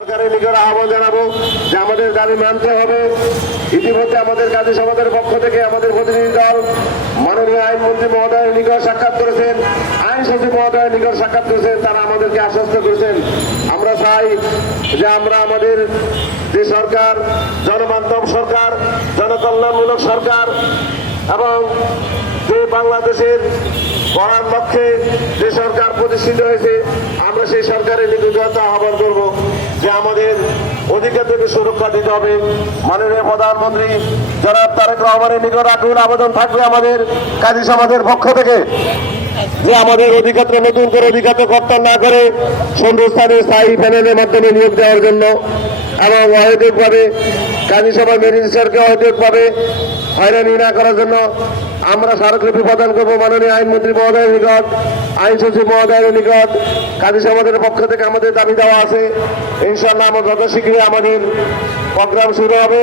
সরকারের নিকট আহ্বান জানাবো যে আমাদের দাবি মানতে হবে। ইতিমধ্যে আমাদের কাজী সমাজের পক্ষ থেকে আমাদের প্রতিনিধি দল মাননীয় আইনমন্ত্রী মহোদয়ের নিকট সাক্ষাৎ করেছেন, আইন সচিব মহোদয়ের নিকট সাক্ষাৎ করেছেন। তারা আমাদেরকে আশ্বস্ত করেছেন, আমরা চাই যে আমরা আমাদের যে সরকার জনবান্ধব সরকার, জনকল্যাণমূলক সরকার এবং যে বাংলাদেশের গড়ার লক্ষ্যে যে সরকার প্রতিষ্ঠিত হয়েছে, আমরা সেই সরকারের নিকট আহ্বান করব যে আমাদের অধিকারকে সুরক্ষা দিতে হবে। মাননীয় প্রধানমন্ত্রী জনাব তারেক রহমানের নিকট আকুল আবেদন থাকবে আমাদের কাজী সমাজের পক্ষ থেকে যে আমাদের অধিকারকে নতুন করে অধিকারকে কর্তন না করে সন্ধ্যস্থানীয় স্থায়ী প্যানেলের মাধ্যমে নিয়োগ দেওয়ার জন্য এবং অহেতুকভাবে কাজী সভা ম্যাজিস্ট্রেটকে অহেতুকভাবে হয়রানি না করার জন্য আমরা স্মারকলিপি প্রদান করবো মাননীয় আইনমন্ত্রী মহোদয়ের নিকট, আইন সচিব মহোদয়ের নিকট। কাজী সমাজের পক্ষ থেকে আমাদের দাবি দেওয়া আছে, ইনশাআল্লাহ আমরা যত শীঘ্রই আমাদের প্রোগ্রাম শুরু হবে।